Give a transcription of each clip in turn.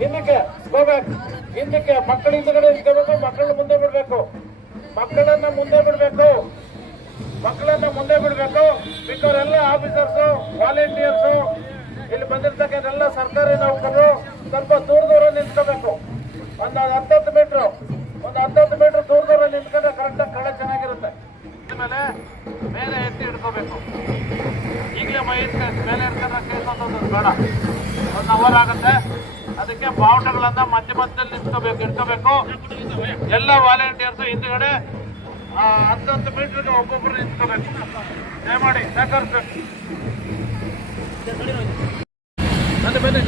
ಹಿಂದಕ್ಕೆ ಹೋಗ್ಬೇಕು. ಹಿಂದಕ್ಕೆ ಮಕ್ಕಳ ಹಿಂದಗಡೆ ನಿಂತ್ಕೋಬೇಕು ಮಕ್ಕಳನ್ನ ಮುಂದೆ ಬಿಡ್ಬೇಕು. ಮಕ್ಕಳನ್ನ ಮುಂದೆ ಬಿಡ್ಬೇಕು. ಮಕ್ಕಳನ್ನ ಮುಂದೆ ಬಿಡಬೇಕು. ಮಿಕ್ಕವರೆಲ್ಲ ಆಫೀಸರ್ಸು, ವಾಲಂಟಿಯರ್ಸು, ಇಲ್ಲಿ ಬಂದಿರ್ತಕ್ಕಂಥ ಸರ್ಕಾರಿ ನೌಕರರು ಸ್ವಲ್ಪ ದೂರ ದೂರ ನಿಂತ್ಕೋಬೇಕು. ಒಂದು ಹತ್ತತ್ತು ಮೀಟ್ರು, ಒಂದು ಹತ್ತತ್ತು ಮೀಟ್ರ್ ದೂರ ದೂರ ನಿಂತ್ಕೊಂಡ್ರೆ ಕರೆಕ್ಟಾಗಿ ಕಳೆ ಚೆನ್ನಾಗಿರುತ್ತೆ. ಆಮೇಲೆ ಮೇಲೆ ಎತ್ತಿ ಹಿಡ್ಕೋಬೇಕು. ಈಗಲೇ ಮೈ ಮೇಲೆ ಹಿಡ್ಕೊಂಡ್ರೆ ಕೇಳ್ಕೊಂಡು ಬೇಡ. ಒಂದು ಅವರ್ ಆಗುತ್ತೆ. ಅದಕ್ಕೆ ಬಾವುಟಗಳನ್ನ ಮಧ್ಯ ಮಧ್ಯದಲ್ಲಿ ನಿಂತ್ಕೋಬೇಕು, ಇಟ್ಕೋಬೇಕು. ಎಲ್ಲ ವಾಲಂಟಿಯರ್ಸ್ ಹಿಂದ್ಗಡೆ ಹತ್ತು ಹತ್ತು ಮೀಟರ್ಗೆ ಒಬ್ಬೊಬ್ಬರು ನಿಂತ್ಕೋಬೇಕು. ದಯಮಾಡಿ ಸಹಕರಿಸ್ಬೇಕು. ಬನ್ನಿ ಬನ್ನಿ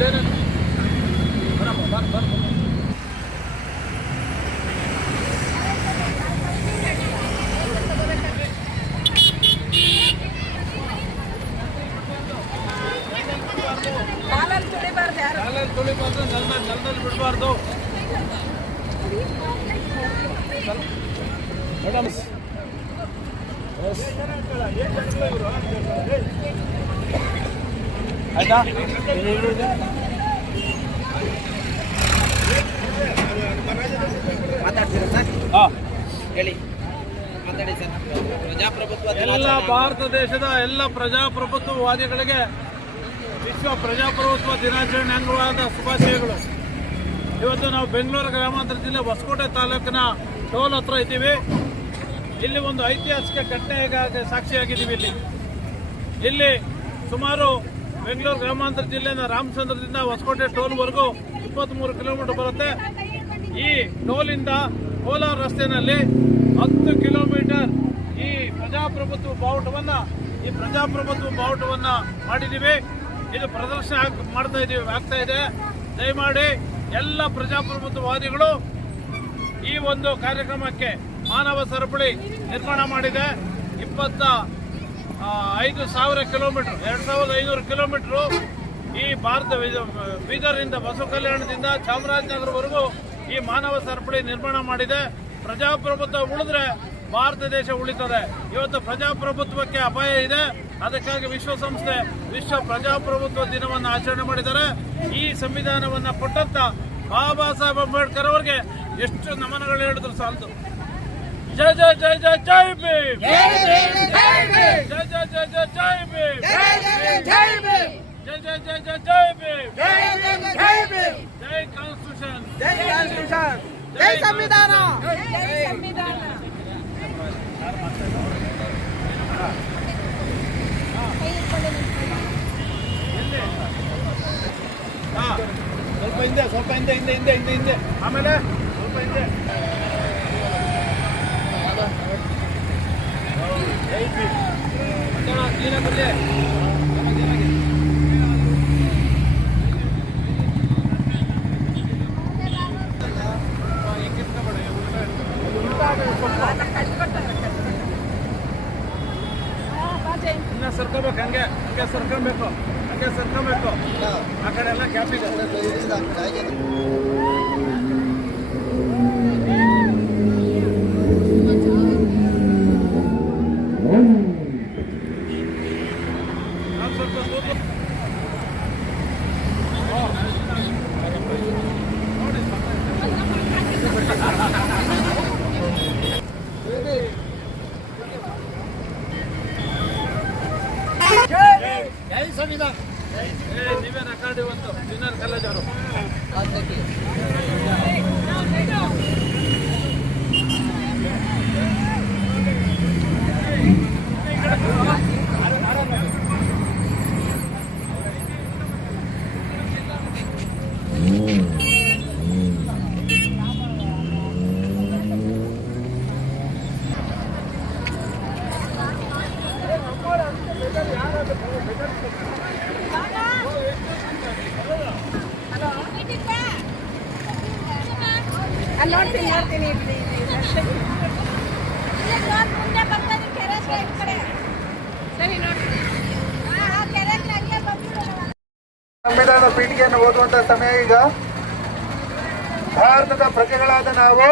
ಹಾಂ ಹೇಳಿ ಎಲ್ಲ ಭಾರತ ದೇಶದ ಎಲ್ಲ ಪ್ರಜಾಪ್ರಭುತ್ವವಾದಿಗಳಿಗೆ ವಿಶ್ವ ಪ್ರಜಾಪ್ರಭುತ್ವ ದಿನಾಚರಣೆ ಅಂಗವಾದ ಶುಭಾಶಯಗಳು. ಇವತ್ತು ನಾವು ಬೆಂಗಳೂರು ಗ್ರಾಮಾಂತರ ಜಿಲ್ಲೆ ಹೊಸಕೋಟೆ ತಾಲೂಕಿನ ಟೋಲ್ ಹತ್ರ ಇದ್ದೀವಿ. ಇಲ್ಲಿ ಒಂದು ಐತಿಹಾಸಿಕ ಘಟನೆಗಾಗಿ ಸಾಕ್ಷಿಯಾಗಿದ್ದೀವಿ ಇಲ್ಲಿ. ಇಲ್ಲಿ ಸುಮಾರು ಬೆಂಗಳೂರು ಗ್ರಾಮಾಂತರ ಜಿಲ್ಲೆನ ರಾಮಚಂದ್ರದಿಂದ ಹೊಸಕೋಟೆ ಟೋಲ್ವರೆಗೂ ಇಪ್ಪತ್ತ್ಮೂರು ಕಿಲೋಮೀಟರ್ ಬರುತ್ತೆ. ಈ ಟೋಲಿಂದ ಕೋಲಾರ ರಸ್ತೆಯಲ್ಲಿ ಹತ್ತು ಕಿಲೋಮೀಟರ್ ಈ ಪ್ರಜಾಪ್ರಭುತ್ವ ಬಾವುಟವನ್ನು, ಈ ಪ್ರಜಾಪ್ರಭುತ್ವ ಬಾವುಟವನ್ನು ಮಾಡಿದ್ದೀವಿ. ಇದು ಪ್ರದರ್ಶನ ಮಾಡ್ತಾ ಇದ್ದೀವಿ ಆಗ್ತಾ ಇದೆ. ದಯಮಾಡಿ ಎಲ್ಲ ಪ್ರಜಾಪ್ರಭುತ್ವವಾದಿಗಳು ಈ ಒಂದು ಕಾರ್ಯಕ್ರಮಕ್ಕೆ ಮಾನವ ಸರಪಳಿ ನಿರ್ಮಾಣ ಮಾಡಿದೆ. ಇಪ್ಪತ್ತ ಐದು ಸಾವಿರ ಕಿಲೋಮೀಟರ್, ಎರಡು ಸಾವಿರದ ಐನೂರು ಕಿಲೋಮೀಟ್ರು ಈ ಭಾರತ ಬೀದರ್ನಿಂದ ಬಸವ ಕಲ್ಯಾಣದಿಂದ ಚಾಮರಾಜನಗರವರೆಗೂ ಈ ಮಾನವ ಸರಪಳಿ ನಿರ್ಮಾಣ ಮಾಡಿದೆ. ಪ್ರಜಾಪ್ರಭುತ್ವ ಉಳಿದ್ರೆ ಭಾರತ ದೇಶ ಉಳಿತದೆ. ಇವತ್ತು ಪ್ರಜಾಪ್ರಭುತ್ವಕ್ಕೆ ಅಪಾಯ ಇದೆ. ಅದಕ್ಕಾಗಿ ವಿಶ್ವಸಂಸ್ಥೆ ವಿಶ್ವ ಪ್ರಜಾಪ್ರಭುತ್ವ ದಿನವನ್ನು ಆಚರಣೆ ಮಾಡಿದ್ದಾರೆ. ಈ ಸಂವಿಧಾನವನ್ನು ಕೊಟ್ಟಂತ ಬಾಬಾ ಸಾಹೇಬ್ ಅಂಬೇಡ್ಕರ್ ಅವರಿಗೆ ಎಷ್ಟು ನಮನಗಳು ಹೇಳಿದ್ರು ಸಾಲದು. ಜೈ ಜೈ ಜೈ ಜೈ ಜೈ ಭೀಮ್ ಜೈ ಜೈ ಜೈ ಜೈ ಜೈ ಭೀಮ್ ಜೈ ಜೈ ಜೈ ಜೈ ಜೈ ಭೀಮ್ ಜೈ ಕಾನ್ಸ್ಟಿಟ್ಯೂಷನ್ ಜೈ ಸಂವಿಧಾನ ಜೈ ಸಂವಿಧಾನ ಹಾ ಸ್ವಲ್ಪ ಹಿಂದೆ ಸ್ವಲ್ಪ ಹಿಂದೆ ಹಿಂದೆ ಹಿಂದೆ ಹಿಂದೆ ಹಿಂದೆ ಆಮೇಲೆ ಸ್ವಲ್ಪ ಹಿಂದೆ ಜೈ ಭೀಮ್ ಮತ್ತೆ ಕ್ಲೀನಾಗಿ ಬರ್ಲಿ ಇನ್ನ ಸರ್ಕೋಬೇಕು ಹಂಗೆ ಹಂಗೆ ಸರ್ಕೊಬೇಕು ಹಂಗೆ ಸರ್ಕೊಬೇಕು. ಆ ಕಡೆ ಎಲ್ಲ ಗ್ಯಾಪ್ ಇದೆ ನಾನ್ ಸ್ವಲ್ಪ ದೂರ ಜೈ ಸಂವಿಧಾನ ಏ, ನೀವೇ ರೆಕಾರ್ಡ್ ಇವತ್ತು ಜೂನಿಯರ್ ಕಾಲೇಜ್ ಅವರು ಸಂವಿಧಾನ ಪೀಠಿಗೆಯನ್ನು ಓದುವಂತ ಸಮಯ ಈಗ. ಭಾರತದ ಪ್ರಜೆಗಳಾದ ನಾವು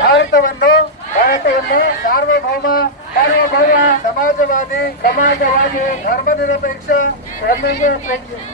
ಭಾರತವನ್ನು ಭಾರತವನ್ನು ಸಾರ್ವಭೌಮ ಸಾರ್ವಭೌಮ, ಸಮಾಜವಾದಿ ಸಮಾಜವಾದಿ ಧರ್ಮನಿರಪೇಕ್ಷ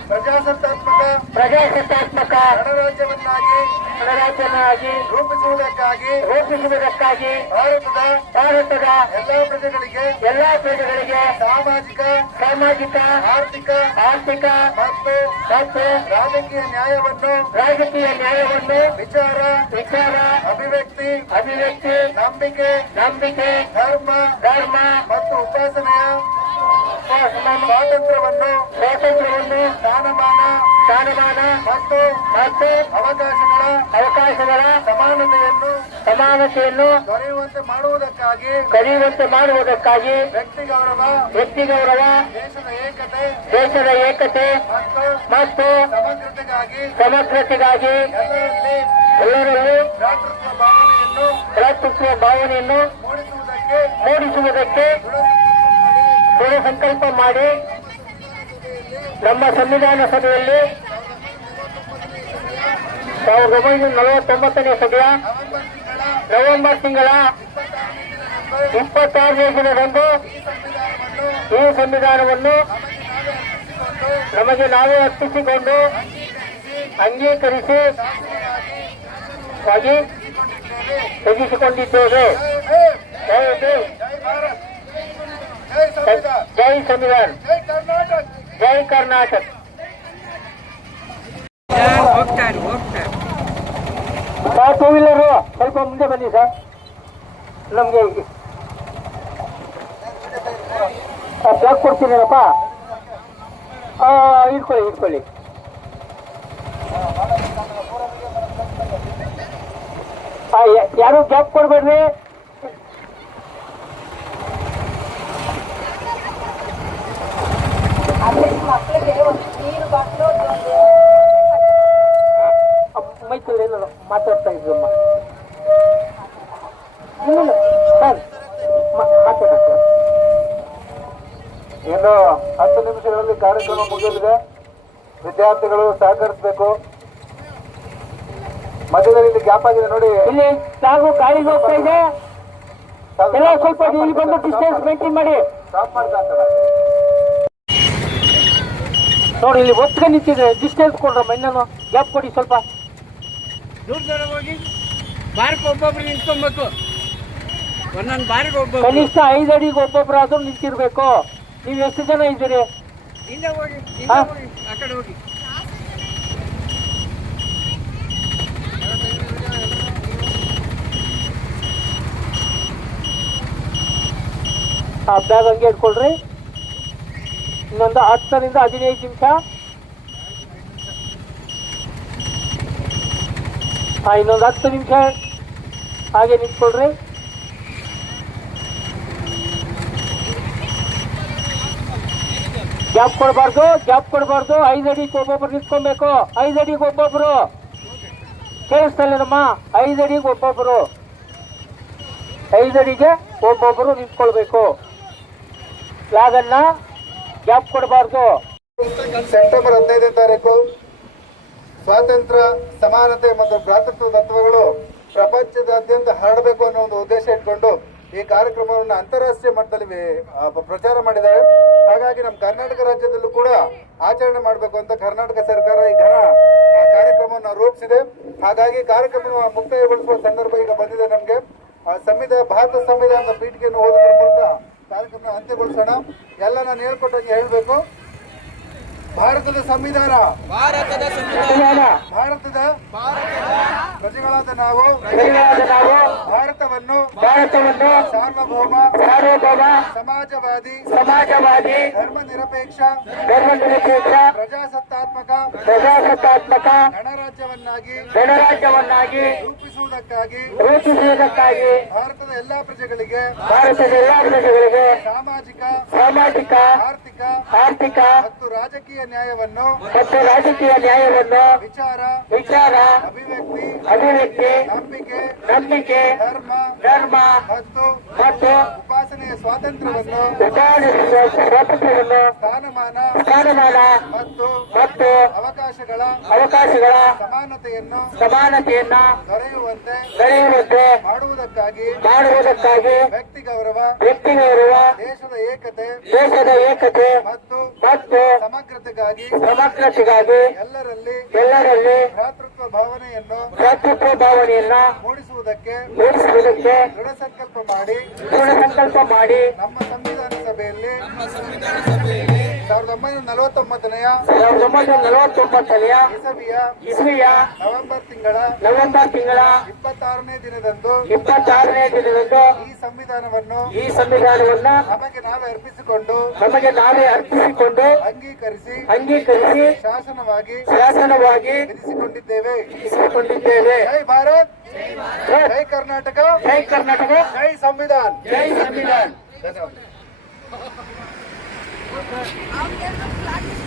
ಪ್ರಜಾಸತ್ತಾತ್ಮಕ ಪ್ರಜಾಸತ್ತಾತ್ಮಕ ಗಣರಾಜ್ಯವನ್ನಾಗಿ ಗಣರಾಜ್ಯನಾಗಿ ರೂಪಿಸುವುದಕ್ಕಾಗಿ ರೂಪಿಸುವುದಕ್ಕಾಗಿ ಭಾರತದ ಭಾರತದ ಎಲ್ಲಾ ಪ್ರಜೆಗಳಿಗೆ ಎಲ್ಲಾ ಪ್ರಜೆಗಳಿಗೆ ಸಾಮಾಜಿಕ ಸಾಮಾಜಿಕ ಆರ್ಥಿಕ ಆರ್ಥಿಕ ಮತ್ತು ಮತ್ತು ರಾಜಕೀಯ ನ್ಯಾಯವನ್ನು ರಾಜಕೀಯ ನ್ಯಾಯವನ್ನು ವಿಚಾರ ವಿಚಾರ ಅಭಿವ್ಯಕ್ತಿ ಅಭಿವ್ಯಕ್ತಿ ನಂಬಿಕೆ ನಂಬಿಕೆ ಧರ್ಮ ಧರ್ಮ ಮತ್ತು ಉಪಾಸನೆಯ ಸ್ವಾತಂತ್ರ್ಯವನ್ನು ಸ್ವಾತಂತ್ರ್ಯವನ್ನು ಸ್ಥಾನಮಾನ ಸ್ಥಾನಮಾನ ಮತ್ತು ಮತ್ತು ಅವಕಾಶಗಳ ಅವಕಾಶಗಳ ಸಮಾನತೆಯನ್ನು ಸಮಾನತೆಯನ್ನು ದೊರೆಯುವಂತೆ ಮಾಡುವುದಕ್ಕಾಗಿ ಕರೆಯುವಂತೆ ಮಾಡುವುದಕ್ಕಾಗಿ ವ್ಯಕ್ತಿ ಗೌರವ ವ್ಯಕ್ತಿ ಗೌರವ ದೇಶದ ಏಕತೆ ದೇಶದ ಏಕತೆ ಮತ್ತು ಮತ್ತು ಸಮಗ್ರತೆಗಾಗಿ ಸಮಗ್ರತೆಗಾಗಿ ಎಲ್ಲರಲ್ಲಿ ಎಲ್ಲರಲ್ಲಿ ಭ್ರಾತೃತ್ವ ಭಾವನೆಯನ್ನು ಭ್ರಾತೃತ್ವ ಭಾವನೆಯನ್ನು ಮೂಡಿಸುವುದಕ್ಕೆ ಮೂಡಿಸುವುದಕ್ಕೆ ಸಂಕಲ್ಪ ಮಾಡಿ ನಮ್ಮ ಸಂವಿಧಾನ ಸಭೆಯಲ್ಲಿ ಸಾವಿರದ ಒಂಬೈನೂರ ನಲವತ್ತೊಂಬತ್ತನೇ ಸಭೆಯ ನವೆಂಬರ್ ತಿಂಗಳ ಇಪ್ಪತ್ತಾರನೇ ದಿನದಂದು ಈ ಸಂವಿಧಾನವನ್ನು ನಮಗೆ ನಾವೇ ಅರ್ಪಿಸಿಕೊಂಡು ಅಂಗೀಕರಿಸಿ ತೆಗೆಸಿಕೊಂಡಿದ್ದೇವೆ. ದಯವಿಟ್ಟು ಜೈ ಸಂವಿಧಾನ್ ಜೈ ಕರ್ನಾಟಕ ಹೋಗ್ತಾರೆ ಹೋಗ್ತಾರೆ ಸರ್ ಟೂ ವೀಲರು ಸ್ವಲ್ಪ ಮುಂದೆ ಬನ್ನಿ ಸರ್ ನಮಗೆ ಬ್ಲಾಕ್ ಕೊಡ್ತೀರೇನಪ್ಪ ಇಟ್ಕೊಳ್ಳಿ ಇಟ್ಕೊಳ್ಳಿ ಆ, ಯ- ಯಾರು ಗ್ಯಾಪ್ ಕೊಡ್ಬೇಡ್ರಿ ಮಕ್ಕಳಿಗೆ ಒಂದು ನೀರು ಬಾಟ್ಲು ಮೈಸೂರು ಎಲ್ಲ ಮಾತಾಡ್ತಾ ಇದ್ರಮ್ಮ ಇನ್ನು ಹತ್ತು ನಿಮಿಷಗಳಲ್ಲಿ ಕಾರ್ಯಕ್ರಮ ಮುಗಿಯಲಿದೆ. ವಿದ್ಯಾರ್ಥಿಗಳು ಸಹಕರಿಸಬೇಕು. ಮಧ್ಯದಲ್ಲಿ ಇಲ್ಲಿ ಗ್ಯಾಪ್ ಆಗಿದೆ ನೋಡಿ. ಇಲ್ಲಿ ಸಾಗು ಗಾಳಿಗೆ ಹೋಗ್ತಾ ಇದೆ. ಎಲ್ಲ ಸ್ವಲ್ಪ ಇಲ್ಲಿ ಬಂದು ಡಿಸ್ಟೆನ್ಸ್ ಮೇಂಟೈನ್ ಮಾಡಿ. ಸ್ಟಾಪ್ ಮಾಡ್ತಾ ನೋಡಿ ಇಲ್ಲಿ ಒತ್ತಿಗೆ ನಿಂತಿದ್ರೆ ಡಿಸ್ಟೆನ್ಸ್ ಕೊಡ್ರಮ್ಮ ಇನ್ನೇನು ಗ್ಯಾಪ್ ಕೊಡಿ ಸ್ವಲ್ಪ. ದೂರ ದೂರ ಹೋಗಿ ಬಾರಿಗೆ ಒಬ್ಬೊಬ್ರು ನಿಂತ್ಕೊಬೇಕು. ಒಂದೊಂದು ಬಾರಿಗೆ ಒಬ್ಬೊಬ್ರು. ಕನಿಷ್ಠ ಐದು ಅಡಿಗೆ ಒಬ್ಬೊಬ್ಬರಾದ್ರೂ ನಿಂತಿರ್ಬೇಕು. ನೀವು ಎಷ್ಟು ಜನ ಇದ್ದೀರಿ? ಹಿಂದೆ ಹೋಗಿ ಹಾ? ಹಿಂದೆ ಹೋಗಿ ಆ ಕಡೆ ಹೋಗಿ. ಆ ಬ್ಯಾಗ್ ಹಂಗೆ ಇಟ್ಕೊಳ್ರಿ. ಇನ್ನೊಂದು ಹತ್ತರಿಂದ ಹದಿನೈದು ನಿಮಿಷ. ಇನ್ನೊಂದು ಹತ್ತು ನಿಮಿಷ ಹಾಗೆ ನಿಂತ್ಕೊಳ್ರಿ. ಗ್ಯಾಪ್ ಕೊಡಬಾರ್ದು ಗ್ಯಾಪ್ ಕೊಡಬಾರ್ದು. ಐದು ಅಡಿಗೆ ಒಬ್ಬೊಬ್ರು ನಿಂತ್ಕೊಬೇಕು ಐದು ಅಡಿಗೆ ಒಬ್ಬೊಬ್ರು. ಕೇಳಿಸ್ತಲ್ಲೇನಮ್ಮ ಐದು ಅಡಿಗೆ ಒಬ್ಬೊಬ್ರು. ಐದು ಅಡಿಗೆ ಒಬ್ಬೊಬ್ರು ನಿಂತ್ಕೊಳ್ಬೇಕು. ಫ್ಲಾಗನ್ನ ಗ್ಯಾಪ್ ಕೊಡಬಾರ್ದು. ಸೆಪ್ಟೆಂಬರ್ ಹದಿನೈದನೇ ತಾರೀಕು ಸ್ವಾತಂತ್ರ್ಯ, ಸಮಾನತೆ ಮತ್ತು ಭ್ರಾತೃತ್ವ ತತ್ವಗಳು ಪ್ರಪಂಚದಾದ್ಯಂತ ಹರಡಬೇಕು ಅನ್ನೋ ಒಂದು ಉದ್ದೇಶ ಇಟ್ಕೊಂಡು ಈ ಕಾರ್ಯಕ್ರಮವನ್ನು ಅಂತಾರಾಷ್ಟ್ರೀಯ ಮಟ್ಟದಲ್ಲಿ ಪ್ರಚಾರ ಮಾಡಿದ್ದಾರೆ. ಹಾಗಾಗಿ ನಮ್ಮ ಕರ್ನಾಟಕ ರಾಜ್ಯದಲ್ಲೂ ಕೂಡ ಆಚರಣೆ ಮಾಡಬೇಕು ಅಂತ ಕರ್ನಾಟಕ ಸರ್ಕಾರ ಈ ಘನ ಕಾರ್ಯಕ್ರಮವನ್ನು ರೂಪಿಸಿದೆ. ಹಾಗಾಗಿ ಕಾರ್ಯಕ್ರಮವನ್ನು ಮುಕ್ತಾಯಗೊಳಿಸುವ ಸಂದರ್ಭ ಈಗ ಬಂದಿದೆ ನಮಗೆ. ಸಂವಿಧಾನ, ಭಾರತ ಸಂವಿಧಾನದ ಪೀಠಿಕೆಯನ್ನು ಓದುವುದರ ಮೂಲಕ ಕಾರ್ಯಕ್ರಮ ಅಂತ್ಯಗೊಳಿಸೋಣ. ಎಲ್ಲ ನಾನು ಹೇಳ್ಕೊಟ್ಟಂಗೆ ಹೇಳಬೇಕು. ಭಾರತದ ಸಂವಿಧಾನ. ಭಾರತದ ಸಂವಿಧಾನ. ಭಾರತದ ಪ್ರಜೆಗಳಾದ ನಾವು. ಭಾರತವನ್ನು ಭಾರತವನ್ನು ಸಾರ್ವಭೌಮ ಸಾರ್ವಭೌಮ ಸಮಾಜವಾದಿ ಸಮಾಜವಾದಿ ಧರ್ಮ ನಿರಪೇಕ್ಷ ಧರ್ಮ ನಿರಪೇಕ್ಷ ಪ್ರಜಾಸತ್ತಾತ್ಮಕ ಪ್ರಜಾಸತ್ತಾತ್ಮಕ ಗಣರಾಜ್ಯವನ್ನಾಗಿ ಗಣರಾಜ್ಯವನ್ನಾಗಿ ರೂಪಿಸುವುದಕ್ಕಾಗಿ ರೂಪಿಸುವುದಕ್ಕಾಗಿ ಭಾರತದ ಎಲ್ಲಾ ಪ್ರಜೆಗಳಿಗೆ ಭಾರತದ ಎಲ್ಲಾ ಪ್ರಜೆಗಳಿಗೆ ಸಾಮಾಜಿಕ ಸಾಮಾಜಿಕ ಆರ್ಥಿಕ ಆರ್ಥಿಕ ಮತ್ತು ರಾಜಕೀಯ ನ್ಯಾಯವನ್ನು ಮತ್ತು ರಾಜಕೀಯ ನ್ಯಾಯವನ್ನು ವಿಚಾರ ವಿಚಾರ ಅಭಿವ್ಯಕ್ತಿ ಅಭಿವ್ಯಕ್ತಿ ನಂಬಿಕೆ ನಂಬಿಕೆ ಧರ್ಮ ಧರ್ಮ ಮತ್ತು ಮತ್ತು ಉಪಾಸನೆ ಸ್ವಾತಂತ್ರ್ಯವನ್ನು ಸ್ವಾತಂತ್ರ್ಯವನ್ನು ಸ್ಥಾನಮಾನ ಸ್ಥಾನಮಾನ ಮತ್ತು ಮತ್ತು ಅವಕಾಶಗಳ ಅವಕಾಶಗಳ ಸಮಾನತೆಯನ್ನು ಸಮಾನತೆಯನ್ನು ದೊರೆಯುವಂತೆ ದೊರೆಯುವಂತೆ ಮಾಡುವುದಕ್ಕಾಗಿ ಮಾಡುವುದಕ್ಕಾಗಿ ವ್ಯಕ್ತಿ ಗೌರವ ವ್ಯಕ್ತಿ ಗೌರವ ದೇಶದ ಏಕತೆ ದೇಶದ ಏಕತೆ ಮತ್ತು ಮತ್ತು ಸಮಗ್ರತೆಗಾಗಿ ಸಮಗ್ರತೆಗಾಗಿ ಎಲ್ಲರಲ್ಲಿ ಎಲ್ಲರಲ್ಲಿ ಭ್ರಾತೃತ್ವ ಭಾವನೆಯನ್ನು ಭ್ರಾತೃತ್ವ ಭಾವನೆಯನ್ನ ಮೂಡಿಸುವುದಕ್ಕೆ ಮೂಡಿಸುವುದಕ್ಕೆ ದೃಢ ಸಂಕಲ್ಪ ಮಾಡಿ ದೃಢ ಸಂಕಲ್ಪ ಮಾಡಿ ನಮ್ಮ ಸಂವಿಧಾನ ಸಭೆಯಲ್ಲಿ ಸಾವಿರದ ಒಂಬೈನೂರ ನಲವತ್ತೊಂಬತ್ತನೆಯ ಸಾವಿರದ ಒಂಬೈನೂರ ನಲವತ್ತೊಂಬತ್ತನೆಯ ಇಸವಿಯ ಇಸ್ವಿಯ ನವೆಂಬರ್ ತಿಂಗಳ ನವೆಂಬರ್ ತಿಂಗಳ ಇಪ್ಪತ್ತಾರನೇ ದಿನದಂದು ಇಪ್ಪತ್ತಾರನೇ ದಿನದಂದು ಈ ಸಂವಿಧಾನವನ್ನು ಈ ಸಂವಿಧಾನವನ್ನು ನಮಗೆ ನಾವೇ ಅರ್ಪಿಸಿಕೊಂಡು ನಮಗೆ ನಾವೇ ಅರ್ಪಿಸಿಕೊಂಡು ಅಂಗೀಕರಿಸಿ ಅಂಗೀಕರಿಸಿ ಶಾಸನವಾಗಿ ಶಾಸನವಾಗಿ ವಿಧಿಸಿಕೊಂಡಿದ್ದೇವೆ. ವಿಧಿಸಿಕೊಂಡಿದ್ದೇವೆ. ಜೈ ಭಾರತ್. ಜೈ ಕರ್ನಾಟಕ. ಜೈ ಕರ್ನಾಟಕ. ಜೈ ಸಂವಿಧಾನ. ಜೈ ಸಂವಿಧಾನ್. ಧನ್ಯವಾದ. Okay.